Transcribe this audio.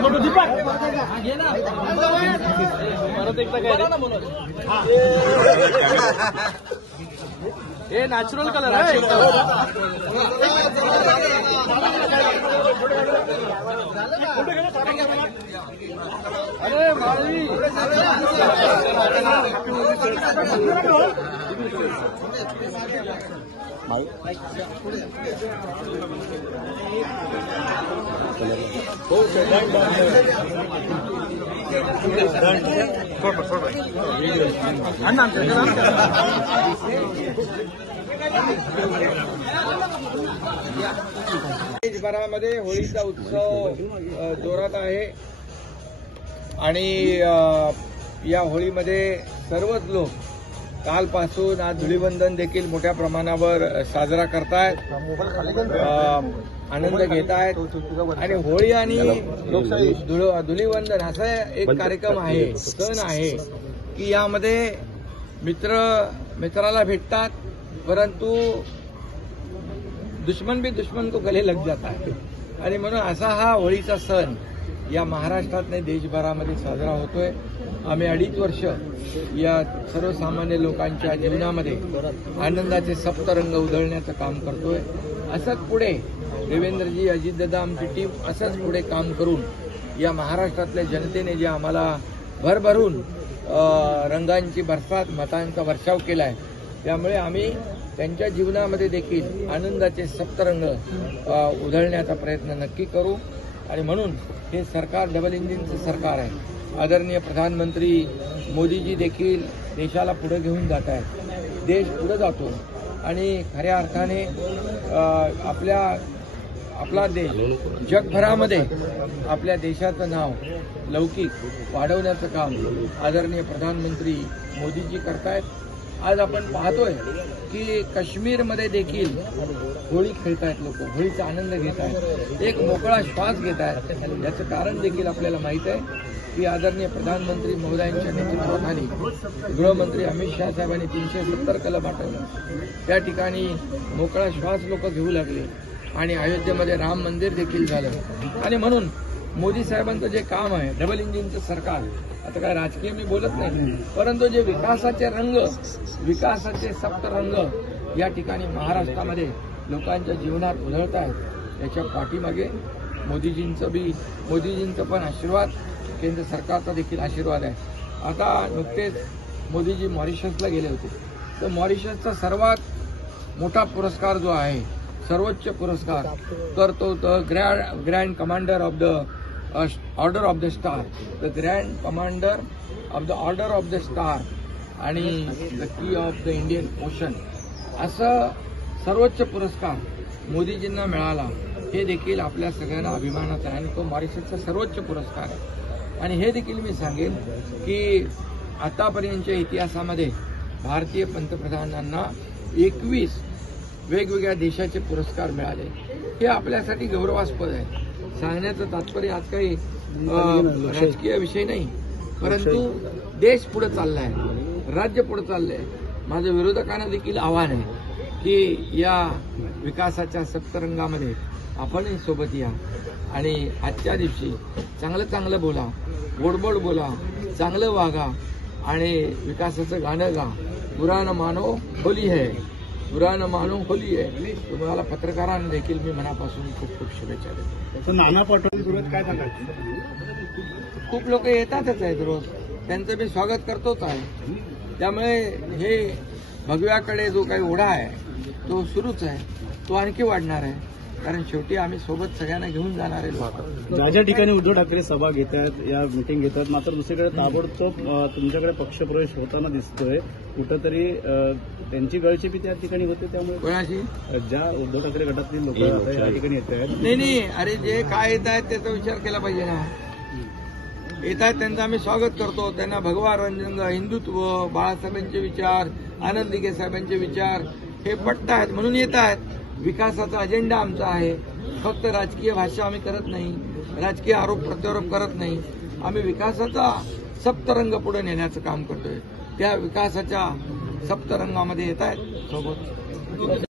Photo Deepak घे ना परत एकदा काय हे नॅचरल कलर आहे अरे माळवी देशभरामध्ये होळीचा उत्सव जोरात आहे आणि या होळीमध्ये सर्वच लोक कालपासून आज धुलीवंदन देखील मोठ्या प्रमाणावर साजरा करतायत, आनंद घेत आहेत आणि होळी आणि धुलीवंदन असा एक कार्यक्रम आहे, सण आहे की यामध्ये मित्राला भेटतात, परंतु दुश्मन भी दुश्मन को गले लग जाता है आणि म्हणून असा हा होळीचा सण या महाराष्ट्रात नाही देशभरामध्ये साजरा होतोय। आम्ही 2.5 वर्ष या सर्वसामान्य लोकांच्या जीवनामध्ये आनंदाचे सप्तरंग उधळण्याचं काम करतोय। असंच पुढे देवेंद्रजी, अजितदादा, आमची टीम असंच पुढे काम करून या महाराष्ट्रातल्या जनतेने जे आम्हाला भरभरून रंगांची बरसात, मतांचा वर्षाव केलाय, त्यामुळे आम्ही त्यांच्या जीवनामध्ये देखील आनंदाचे सप्तरंग उधळण्याचा प्रयत्न नक्की करू आणि म्हणून हे सरकार डबल इंजिनचं सरकार आहे। आदरणीय प्रधानमंत्री मोदीजी देखील देशाला पुढे घेऊन जात आहेत, देश पुढे जातो आणि खऱ्या अर्थाने आपला देश जगभरामध्ये आपल्या देशाचं नाव लौकिक वाढवण्याचं काम आदरणीय प्रधानमंत्री मोदीजी करतायत। आज आपण पाहतोय की काश्मीरमध्ये देखील होळी खेळतायत लोक, होळीचा आनंद घेत आहेत, एक मोकळा श्वास घेत आहेत। याचं कारण देखील आपल्याला माहीत आहे की आदरणीय प्रधानमंत्री महोदयांच्या नेतृत्वाखाली गृहमंत्री अमित शाह साहेबांनी 370 कलम पाठवलं, त्या ठिकाणी मोकळा श्वास लोक घेऊ लागले आणि अयोध्येमध्ये राम मंदिर देखील झालं आणि म्हणून मोदी साहेबांचं जे काम आहे, डबल इंजिनचं सरकार, आता काय राजकीय मी बोलत नाही, परंतु जे विकासाचे रंग, विकासाचे सप्तरंग या ठिकाणी महाराष्ट्रामध्ये लोकांच्या जीवनात उधळत आहेत, याच्या पाठीमागे मोदीजींचं पण आशीर्वाद, केंद्र सरकारचा देखील आशीर्वाद आहे। आता नुकतेच मोदीजी मॉरिशसला गेले होते, तर मॉरिशसचा सर्वात मोठा पुरस्कार जो आहे, सर्वोच्च पुरस्कार, तर तो grand commander of the order of the star, the grand commander of the order of the star आणि the key of the Indian Ocean, असं सर्वोच्च पुरस्कार मोदीजींना मिळाला, हे देखील आपल्या सगळ्यांना अभिमानाचं आहे आणि तो मॉरिशसचा सर्वोच्च पुरस्कार आहे। आणि हे देखील मी सांगेन की आतापर्यंतच्या इतिहासामध्ये भारतीय पंतप्रधानांना 21 वेगवेगळ्या देशाचे पुरस्कार मिळाले, हे आपल्यासाठी गौरवास्पद आहे। सांगण्याचं तात्पर्य आज काही राजकीय विषय नाही, परंतु देश पुढे चाललाय, राज्य पुढे चाललंय। माझं विरोधकांना देखील आव्हान आहे की या विकासाच्या सप्तरंगामध्ये आपणही सोबत या आणि आजच्या दिवशी चांगलं बोला, गोडबोड बोला, चांगलं वागा आणि विकासाचं गाणं गा। बुरा न मानो होली है, बुरा न मानो होली आहे। तुम्हाला पत्रकारांना देखील मी मनापासून खूप खूप शुभेच्छा देतो। नाना पटोले विरोध काय सांगायचं? खूप लोक येतातच आहेत रोज, त्यांचं मी स्वागत करतोच आहे। त्यामुळे हे भगव्याकडे जो काही ओढा आहे तो सुरूच आहे, तो आणखी वाढणार आहे, कारण शेवटी आम्ही सोबत सगळ्यांना घेऊन जाणारे लोक आहोत। ज्या ठिकाणी उद्धव ठाकरे सभा घेत आहेत, या मिटिंग घेतात, मात्र दुसरीकडे ताबडतोब तुमच्याकडे पक्षप्रवेश होताना दिसतोय, कुठंतरी त्यांची गळचेपी त्या ठिकाणी होते, त्यामुळे कोणाशी? ज्या उद्धव ठाकरे गटातली लोक या ठिकाणी येत आहेत। नाही, अरे जे काय येत आहेत त्याचा विचार केला पाहिजे ना। येत आहेत त्यांचं आम्ही स्वागत करतो, त्यांना भगवा रंग, हिंदुत्व, बाळासाहेबांचे विचार, आनंद दिघे साहेबांचे विचार हे पटत आहेत म्हणून येत आहेत। विकासाचा अजेंडा आमचा आहे, फक्त राजकीय भाषा आम्ही करत नाही, राजकीय आरोप प्रत्यारोप करत नाही, आम्ही विकासाचा सप्तरंग पुढे नेण्याचं काम करतोय। त्या विकासाच्या सप्तरंगामध्ये येत आहेत सोबत।